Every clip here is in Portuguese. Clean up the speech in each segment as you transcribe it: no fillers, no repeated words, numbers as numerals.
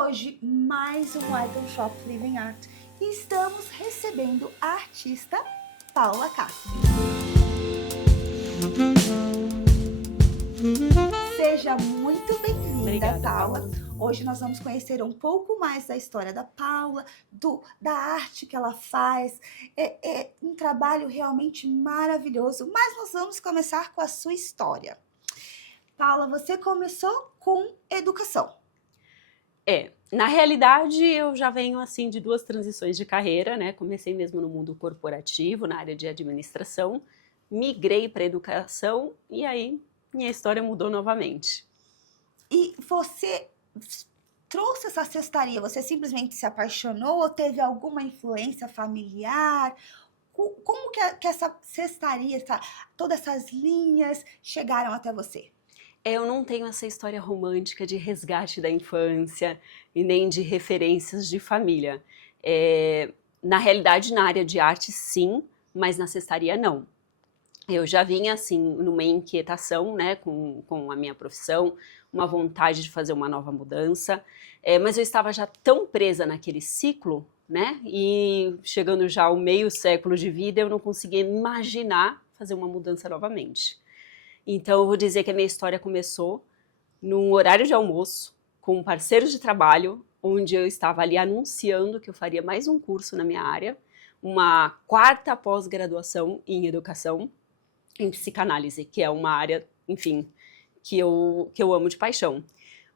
Hoje, mais um Idol Shop Living Art e estamos recebendo a artista Paula Castro. Seja muito bem-vinda, Paula. Hoje nós vamos conhecer um pouco mais da história da Paula, da arte que ela faz. É um trabalho realmente maravilhoso, mas nós vamos começar com a sua história. Paula, você começou com educação. Na realidade eu já venho assim de duas transições de carreira, né? Comecei mesmo no mundo corporativo, na área de administração, migrei para educação e aí minha história mudou novamente. E você trouxe essa cestaria, você simplesmente se apaixonou ou teve alguma influência familiar? Como que essa cestaria, todas essas linhas chegaram até você? Eu não tenho essa história romântica de resgate da infância e nem de referências de família. Na realidade, na área de arte, sim, mas na cestaria, não. Eu já vinha, assim, numa inquietação, né, com a minha profissão, uma vontade de fazer uma nova mudança, mas eu estava já tão presa naquele ciclo, né, e chegando já ao meio século de vida, eu não conseguia imaginar fazer uma mudança novamente. Então, eu vou dizer que a minha história começou num horário de almoço, com um parceiro de trabalho, onde eu estava ali anunciando que eu faria mais um curso na minha área, uma quarta pós-graduação em educação, em psicanálise, que é uma área, enfim, que eu amo de paixão.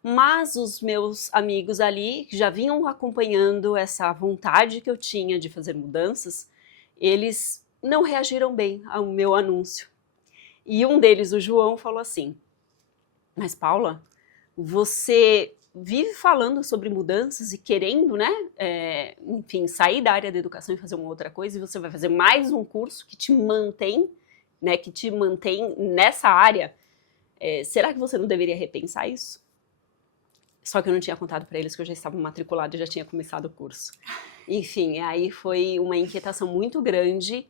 Mas os meus amigos ali, que já vinham acompanhando essa vontade que eu tinha de fazer mudanças, eles não reagiram bem ao meu anúncio. E um deles, o João, falou assim: mas Paula, você vive falando sobre mudanças e querendo, né, enfim, sair da área da educação e fazer uma outra coisa, e você vai fazer mais um curso que te mantém, né, que te mantém nessa área, será que você não deveria repensar isso? Só que eu não tinha contado para eles que eu já estava matriculada e já tinha começado o curso. Enfim, aí foi uma inquietação muito grande.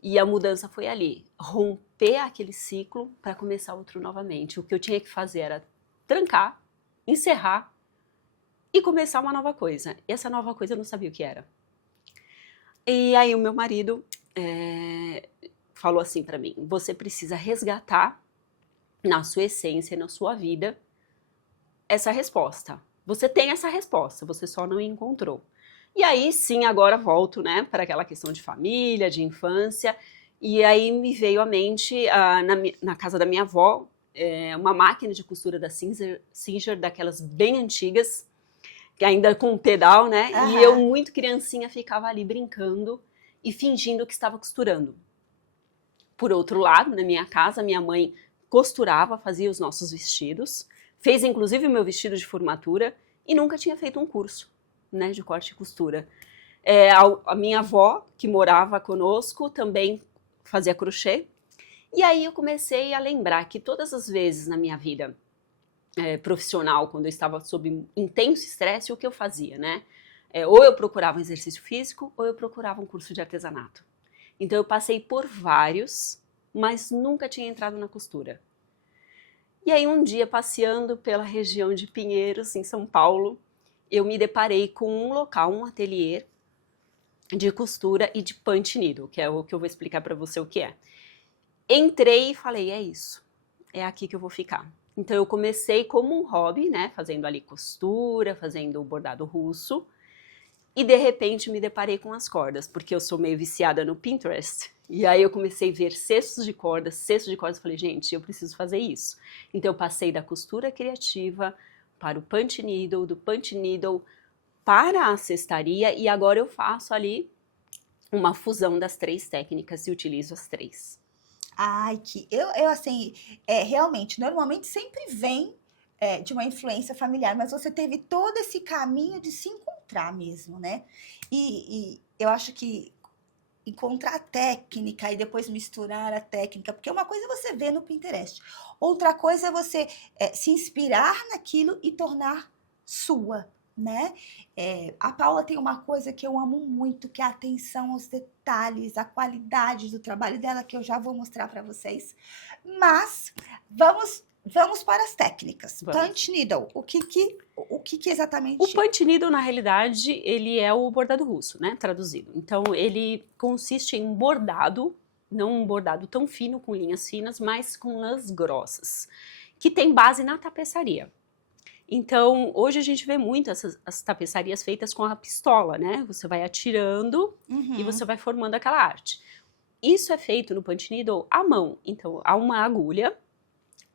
E a mudança foi ali, romper aquele ciclo para começar outro novamente. O que eu tinha que fazer era trancar, encerrar e começar uma nova coisa. E essa nova coisa eu não sabia o que era. E aí o meu marido falou assim para mim: você precisa resgatar na sua essência, na sua vida, essa resposta. Você tem essa resposta, você só não encontrou. E aí sim, agora volto, né, para aquela questão de família, de infância, e aí me veio à mente, na casa da minha avó, uma máquina de costura da Singer, daquelas bem antigas, que ainda com pedal, né, Uhum. E eu, muito criancinha, ficava ali brincando e fingindo que estava costurando. Por outro lado, na minha casa, minha mãe costurava, fazia os nossos vestidos, fez inclusive o meu vestido de formatura e nunca tinha feito um curso, né, de corte e costura. A minha avó, que morava conosco, também fazia crochê. E aí eu comecei a lembrar que todas as vezes na minha vida profissional, quando eu estava sob intenso estresse, o que eu fazia, né? Ou eu procurava um exercício físico, ou eu procurava um curso de artesanato. Então eu passei por vários, mas nunca tinha entrado na costura. E aí um dia, passeando pela região de Pinheiros, em São Paulo, eu me deparei com um local, um ateliê de costura e de punch needle, que é o que eu vou explicar para você o que é. Entrei e falei: é isso, é aqui que eu vou ficar. Então eu comecei como um hobby, né, fazendo ali costura, fazendo bordado russo, e de repente me deparei com as cordas, porque eu sou meio viciada no Pinterest. E aí eu comecei a ver cestos de cordas, falei: gente, eu preciso fazer isso. Então eu passei da costura criativa para o punch needle, do punch needle para a cestaria, e agora eu faço ali uma fusão das três técnicas e utilizo as três. Ai, eu assim, realmente, normalmente sempre vem de uma influência familiar, mas você teve todo esse caminho de se encontrar mesmo, né? E eu acho que encontrar a técnica e depois misturar a técnica, porque uma coisa é você ver no Pinterest, outra coisa é você se inspirar naquilo e tornar sua, né? A Paula tem uma coisa que eu amo muito, que é a atenção aos detalhes, a qualidade do trabalho dela, que eu já vou mostrar para vocês. Mas vamos Vamos para as técnicas. Vamos. Punch needle, o que exatamente? O punch needle, na realidade, ele é o bordado russo, né, traduzido. Então, ele consiste em um bordado, não um bordado tão fino, com linhas finas, mas com lãs grossas, que tem base na tapeçaria. Então, hoje a gente vê muito as tapeçarias feitas com a pistola, né? Você vai atirando e você vai formando aquela arte. Isso é feito no punch needle à mão. Então, há uma agulha,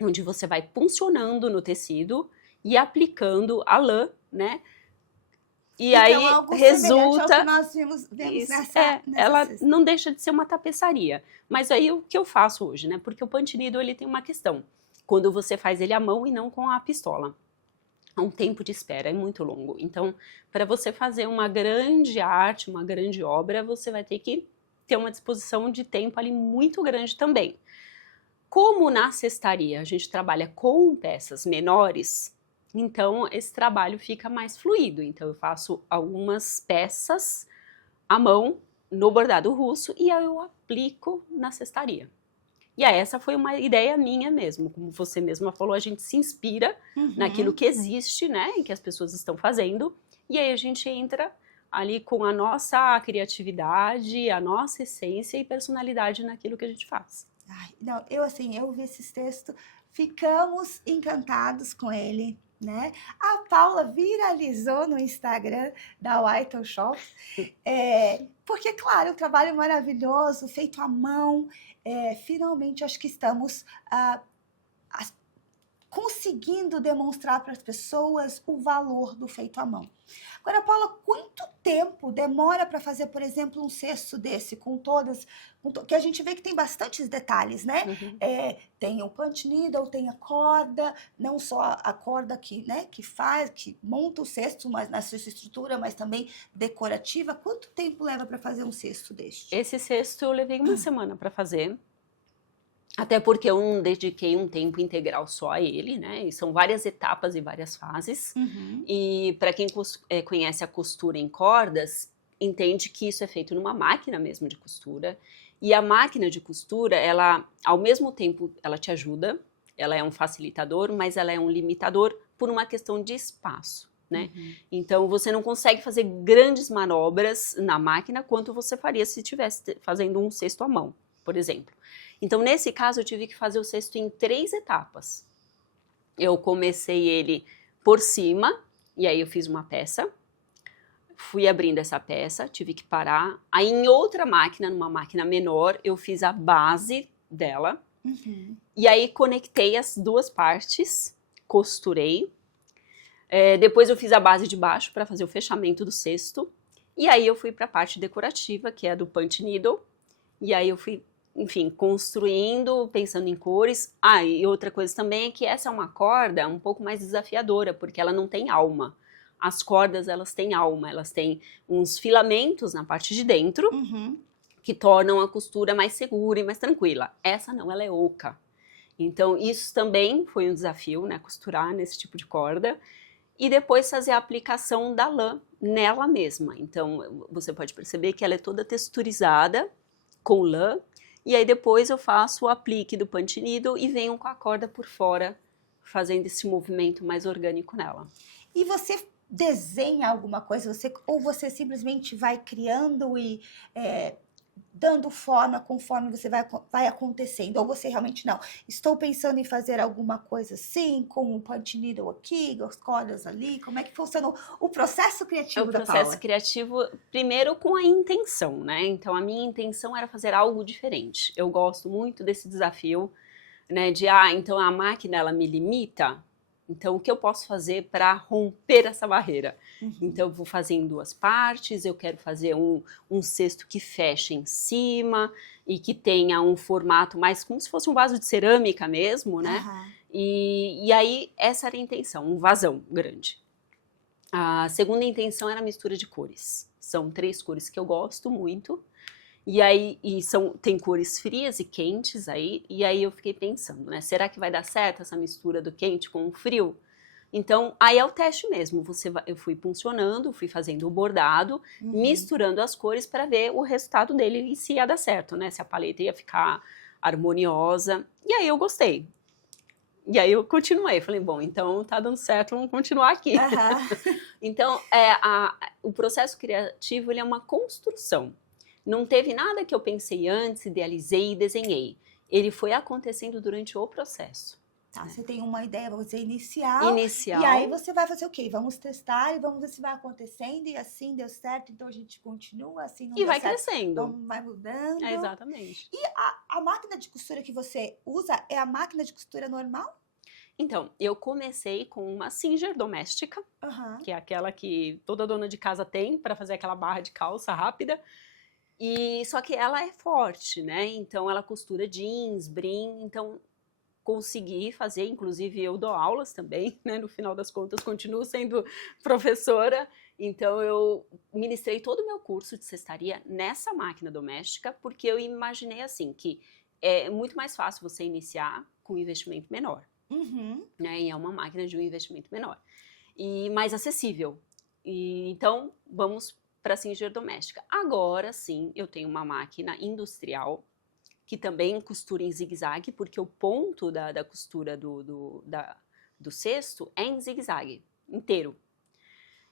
onde você vai puncionando no tecido e aplicando a lã, né? E então, aí algo resulta... ao que nós vemos nessa ela cesta. não deixa de ser uma tapeçaria. Mas aí o que eu faço hoje, né? Porque o punch needle, ele tem uma questão. Quando você faz ele à mão e não com a pistola. Há um tempo de espera, é muito longo. Então, para você fazer uma grande arte, uma grande obra, você vai ter que ter uma disposição de tempo ali muito grande também. Como na cestaria a gente trabalha com peças menores, então esse trabalho fica mais fluido. Então eu faço algumas peças à mão no bordado russo e aí eu aplico na cestaria. E aí essa foi uma ideia minha mesmo, como você mesma falou, a gente se inspira naquilo que existe, né, e que as pessoas estão fazendo, e aí a gente entra ali com a nossa criatividade, a nossa essência e personalidade naquilo que a gente faz. Ai, não, eu vi esses textos, ficamos encantados com ele, né? A Paula viralizou no Instagram da White Shop, porque, claro, um trabalho maravilhoso, feito à mão, finalmente acho que estamos conseguindo demonstrar para as pessoas o valor do feito à mão. Agora, Paula, quanto tempo demora para fazer, por exemplo, um cesto desse, que a gente vê que tem bastantes detalhes, né? Tem o punch needle, tem a corda, não só a corda que monta o cesto, mas na sua estrutura, mas também decorativa. Quanto tempo leva para fazer um cesto deste? Esse cesto eu levei uma semana para fazer. Até porque eu não dediquei um tempo integral só a ele, né? E são várias etapas e várias fases. E para quem conhece a costura em cordas, entende que isso é feito numa máquina mesmo de costura. E a máquina de costura, ela, ao mesmo tempo, ela te ajuda, ela é um facilitador, mas ela é um limitador por uma questão de espaço, né? Então, você não consegue fazer grandes manobras na máquina quanto você faria se estivesse fazendo um cesto à mão, por exemplo. Então, nesse caso, eu tive que fazer o cesto em 3 etapas. Eu comecei ele por cima, e aí eu fiz uma peça, fui abrindo essa peça, tive que parar. Aí, em outra máquina, numa máquina menor, eu fiz a base dela, e aí conectei as 2 partes, costurei. Depois eu fiz a base de baixo para fazer o fechamento do cesto, e aí eu fui para a parte decorativa, que é a do punch needle, e aí eu fui, enfim, construindo, pensando em cores. E outra coisa também é que essa é uma corda um pouco mais desafiadora, porque ela não tem alma. As cordas, elas têm alma, elas têm uns filamentos na parte de dentro, que tornam a costura mais segura e mais tranquila. Essa não, ela é oca. Então, isso também foi um desafio, né, costurar nesse tipo de corda. E depois fazer a aplicação da lã nela mesma. Então, você pode perceber que ela é toda texturizada com lã. E aí depois eu faço o aplique do punch needle e venho com a corda por fora, fazendo esse movimento mais orgânico nela. E você desenha alguma coisa, ou você simplesmente vai criando e dando forma conforme você vai acontecendo, ou você realmente não, estou pensando em fazer alguma coisa assim, com o punch needle aqui, as cordas ali, como é que funciona o processo criativo da Paula? O processo criativo, primeiro com a intenção, né? Então a minha intenção era fazer algo diferente. Eu gosto muito desse desafio, né, de, então a máquina ela me limita, então o que eu posso fazer para romper essa barreira? Então eu vou fazer em 2 partes, eu quero fazer um cesto que feche em cima e que tenha um formato mais como se fosse um vaso de cerâmica mesmo, né? E aí essa era a intenção, um vasão grande. A segunda intenção era a mistura de cores. São 3 cores que eu gosto muito. E aí, tem cores frias e quentes aí, e aí eu fiquei pensando, né, será que vai dar certo essa mistura do quente com o frio? Então, aí é o teste mesmo, eu fui puncionando, fui fazendo o bordado, misturando as cores para ver o resultado dele e se ia dar certo, né, se a paleta ia ficar harmoniosa, e aí eu gostei. E aí eu continuei, falei, bom, então tá dando certo, vamos continuar aqui. Aham. Então, o processo criativo, ele é uma construção. Não teve nada que eu pensei antes, idealizei e desenhei. Ele foi acontecendo durante o processo. Tá, você tem uma ideia, vamos dizer, inicial, e aí Inicial, você vai fazer o quê? Vamos testar e vamos ver se vai acontecendo, e assim deu certo, então a gente continua, assim não e deu vai certo, crescendo. vai mudando. Exatamente. E a máquina de costura que você usa é a máquina de costura normal? Então, eu comecei com uma Singer doméstica, Aham. que é aquela que toda dona de casa tem para fazer aquela barra de calça rápida. E só que ela é forte, né? Então ela costura jeans, brim, então consegui fazer, inclusive eu dou aulas também, né? No final das contas, continuo sendo professora, então eu ministrei todo o meu curso de cestaria nessa máquina doméstica, porque eu imaginei assim que é muito mais fácil você iniciar com um investimento menor, Uhum. né? E é uma máquina de um investimento menor e mais acessível. E então vamos para a Singer doméstica. Agora sim, eu tenho uma máquina industrial que também costura em zigue-zague, porque o ponto da costura do cesto é em zigue-zague inteiro.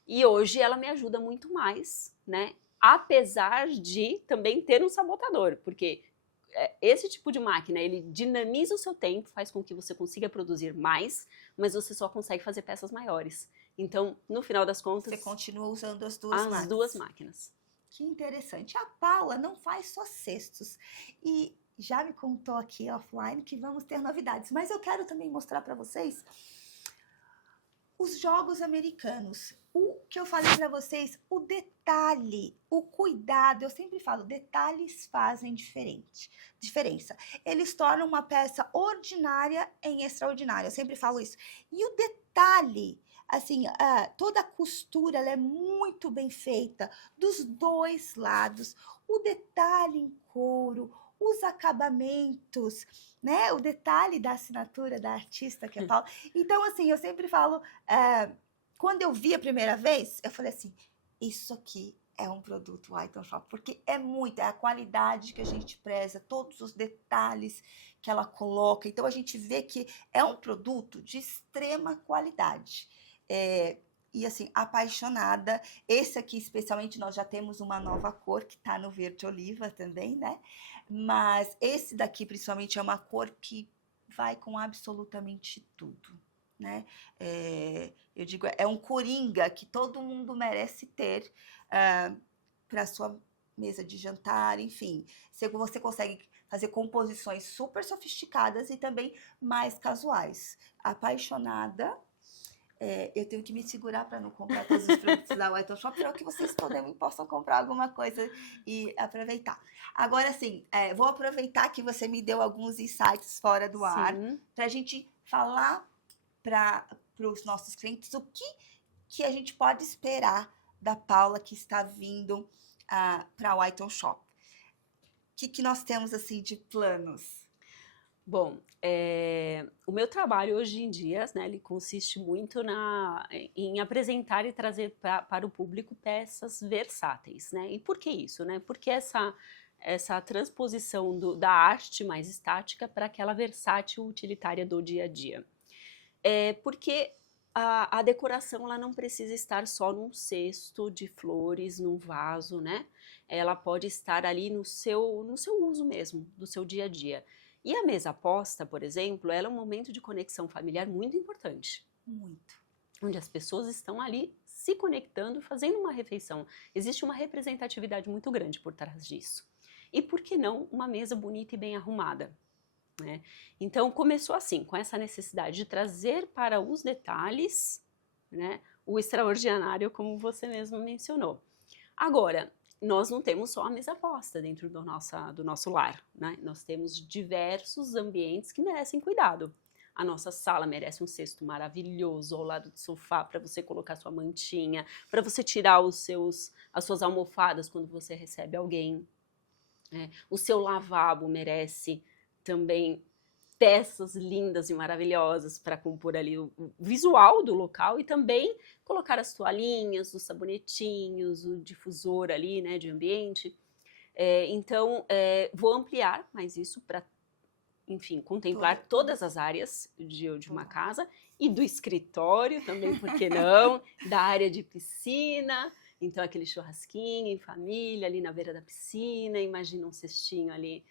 E hoje ela me ajuda muito mais, né? Apesar de também ter um sabotador, porque esse tipo de máquina, ele dinamiza o seu tempo, faz com que você consiga produzir mais, mas você só consegue fazer peças maiores. Então, no final das contas, Você continua usando as duas máquinas. as duas máquinas. Que interessante. A Paula não faz só cestos. E já me contou aqui offline que vamos ter novidades. Mas eu quero também mostrar para vocês os jogos americanos. O que eu falei para vocês, o detalhe, o cuidado. Eu sempre falo, detalhes fazem diferença. Eles tornam uma peça ordinária em extraordinária. Eu sempre falo isso. E o detalhe, assim, toda a costura ela é muito bem feita dos dois lados. O detalhe em couro, os acabamentos, né? O detalhe da assinatura da artista que é Paula. Então, assim, eu sempre falo, quando eu vi a primeira vez, eu falei assim, isso aqui é um produto White Shop, porque é a qualidade que a gente preza, todos os detalhes que ela coloca. Então, a gente vê que é um produto de extrema qualidade. E assim, apaixonada. Esse aqui, especialmente, nós já temos uma nova cor, que tá no verde oliva também, né? Mas esse daqui, principalmente, é uma cor que vai com absolutamente tudo, né? Eu digo, é um coringa que todo mundo merece ter para sua mesa de jantar, enfim. Você consegue fazer composições super sofisticadas e também mais casuais. Apaixonada. Eu tenho que me segurar para não comprar todos os produtos da White Shop, para que vocês também possam comprar alguma coisa e aproveitar. Agora, sim, vou aproveitar que você me deu alguns insights fora do ar, para a gente falar para os nossos clientes o que a gente pode esperar da Paula que está vindo para a White Shop. O que nós temos assim de planos? Bom, o meu trabalho hoje em dia, né, ele consiste muito em apresentar e trazer para o público peças versáteis, né? E por que isso, né? Porque essa transposição da arte mais estática para aquela versátil utilitária do dia a dia. Porque a decoração ela não precisa estar só num cesto de flores, num vaso, né? Ela pode estar ali no seu uso mesmo, do seu dia a dia. E a mesa posta, por exemplo, ela é um momento de conexão familiar muito importante. Muito. Onde as pessoas estão ali se conectando, fazendo uma refeição. Existe uma representatividade muito grande por trás disso. E por que não uma mesa bonita e bem arrumada? Né? Então começou assim, com essa necessidade de trazer para os detalhes, né, o extraordinário, como você mesmo mencionou. Agora, nós não temos só a mesa posta dentro do nosso lar, né? Nós temos diversos ambientes que merecem cuidado. A nossa sala merece um cesto maravilhoso ao lado do sofá para você colocar sua mantinha, para você tirar as suas almofadas quando você recebe alguém. O seu lavabo merece também peças lindas e maravilhosas para compor ali o visual do local e também colocar as toalhinhas, os sabonetinhos, o difusor ali, né, de ambiente. Então, vou ampliar mais isso para enfim, contemplar todas as áreas de uma casa e do escritório também, por que não? Da área de piscina, então aquele churrasquinho em família ali na beira da piscina, imagina um cestinho ali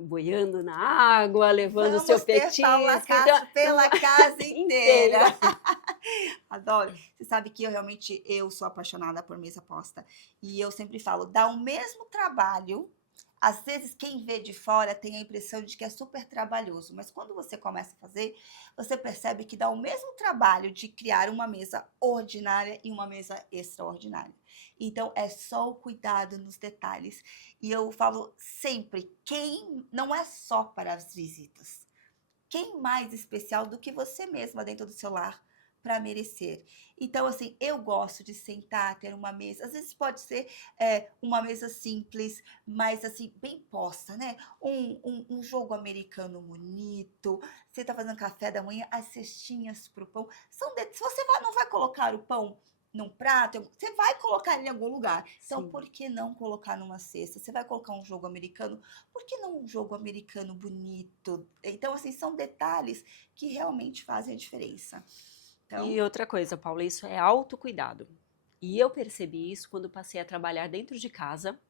boiando na água, levando o seu Vamos ter petisco, Paula então, Castro pela casa inteira. inteira. Adoro. Você sabe que eu sou apaixonada por mesa posta. E eu sempre falo, dá o mesmo trabalho. Às vezes, quem vê de fora tem a impressão de que é super trabalhoso, mas quando você começa a fazer, você percebe que dá o mesmo trabalho de criar uma mesa ordinária e uma mesa extraordinária. Então, é só o cuidado nos detalhes. E eu falo sempre, quem não é só para as visitas. Quem mais especial do que você mesma dentro do seu lar para merecer? Então, assim, eu gosto de sentar, ter uma mesa. Às vezes pode ser uma mesa simples, mas assim, bem posta, né? Um jogo americano bonito. Você está fazendo café da manhã, as cestinhas para o pão. Se você não vai colocar o pão num prato, você vai colocar ele em algum lugar. Então, Sim. por que não colocar numa cesta? Você vai colocar um jogo americano, por que não um jogo americano bonito? Então, assim, são detalhes que realmente fazem a diferença. Então, E outra coisa, Paula, isso é autocuidado. E eu percebi isso quando passei a trabalhar dentro de casa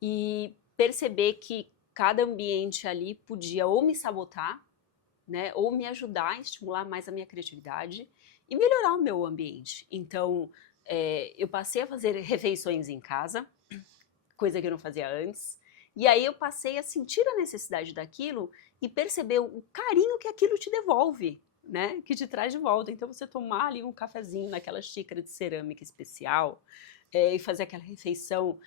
e perceber que cada ambiente ali podia ou me sabotar, né, ou me ajudar a estimular mais a minha criatividade e melhorar o meu ambiente. Então, eu passei a fazer refeições em casa, coisa que eu não fazia antes, e aí eu passei a sentir a necessidade daquilo e perceber o carinho que aquilo te devolve, né, que te traz de volta. Então, você tomar ali um cafezinho naquela xícara de cerâmica especial e fazer aquela refeição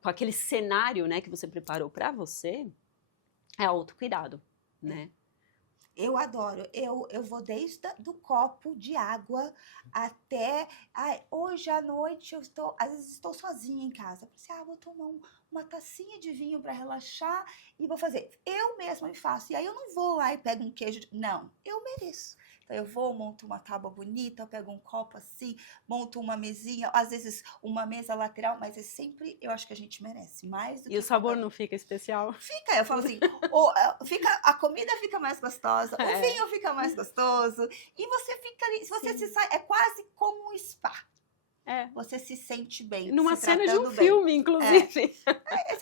com aquele cenário, né, que você preparou para você, é autocuidado, né? eu adoro. Eu vou desde do copo de água até. Ai, hoje à noite às vezes estou sozinha em casa. Pensei, vou tomar uma tacinha de vinho para relaxar e vou fazer. Eu mesma me faço. E aí eu não vou lá e pego um queijo. Não, eu mereço. Então eu vou, monto uma tábua bonita, pego um copo assim, monto uma mesinha, às vezes uma mesa lateral, mas é sempre, eu acho que a gente merece mais do E que o sabor qualquer. não fica especial? Fica, eu falo assim, a comida fica mais gostosa, o É. vinho fica mais gostoso, e você fica ali, você se sai, é quase como um spa. É. Você se sente bem, Numa se cena de um tratando bem. filme, inclusive.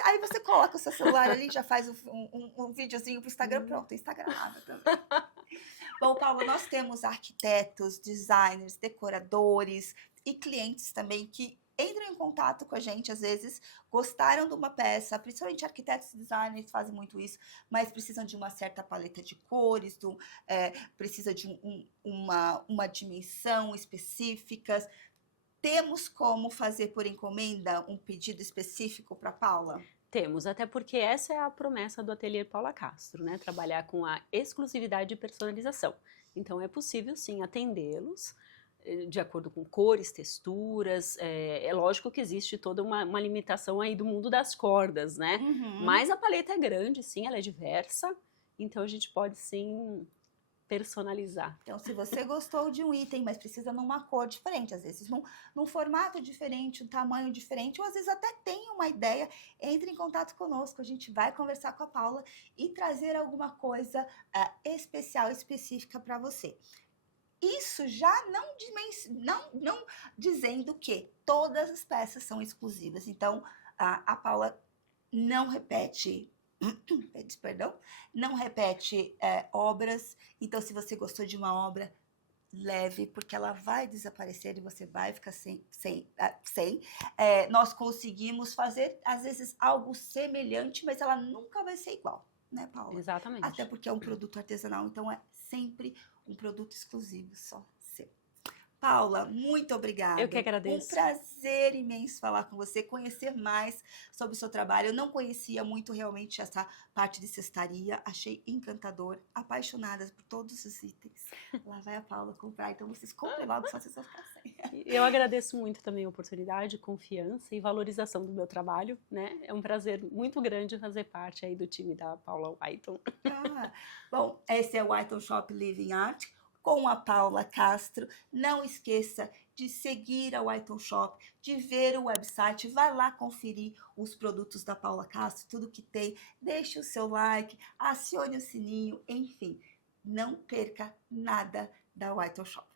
Aí você coloca o seu celular ali, já faz um videozinho pro Instagram, pronto, Instagramável também. Bom, Paula, nós temos arquitetos, designers, decoradores e clientes também que entram em contato com a gente, às vezes, gostaram de uma peça, principalmente arquitetos e designers fazem muito isso, mas precisam de uma certa paleta de cores, precisa de uma dimensão específica. Temos como fazer por encomenda um pedido específico para Paula? Temos, até porque essa é a promessa do Ateliê Paula Castro, né? Trabalhar com a exclusividade e personalização. Então é possível sim atendê-los de acordo com cores, texturas. É lógico que existe toda uma limitação aí do mundo das cordas, né? Uhum. Mas a paleta é grande, sim, ela é diversa. Então a gente pode sim personalizar. Então, se você gostou de um item, mas precisa numa cor diferente, às vezes num formato diferente, um tamanho diferente, ou às vezes até tem uma ideia, entre em contato conosco, a gente vai conversar com a Paula e trazer alguma coisa especial, específica para você. Isso já não dizendo que todas as peças são exclusivas. Então, a Paula não repete perdão, não repete obras. Então, se você gostou de uma obra, leve, porque ela vai desaparecer e você vai ficar sem. Nós conseguimos fazer, às vezes, algo semelhante, mas ela nunca vai ser igual, né, Paula? Exatamente. Até porque é um produto artesanal, então é sempre um produto exclusivo, só seu. Paula, muito obrigada. Eu que agradeço. Um prazer imenso falar com você, conhecer mais sobre o seu trabalho. Eu não conhecia muito realmente essa parte de cestaria, achei encantador, apaixonada por todos os itens. Lá vai a Paula comprar, então vocês comprem logo, só vocês vão ficar sem. Eu agradeço muito também a oportunidade, confiança e valorização do meu trabalho, né? É um prazer muito grande fazer parte aí do time da Paula Whiton. Bom, esse é o Whiton Shop Living Art. com a Paula Castro. Não esqueça de seguir a White Shop, de ver o website, vai lá conferir os produtos da Paula Castro, tudo que tem, deixe o seu like, acione o sininho, enfim, não perca nada da White Shop.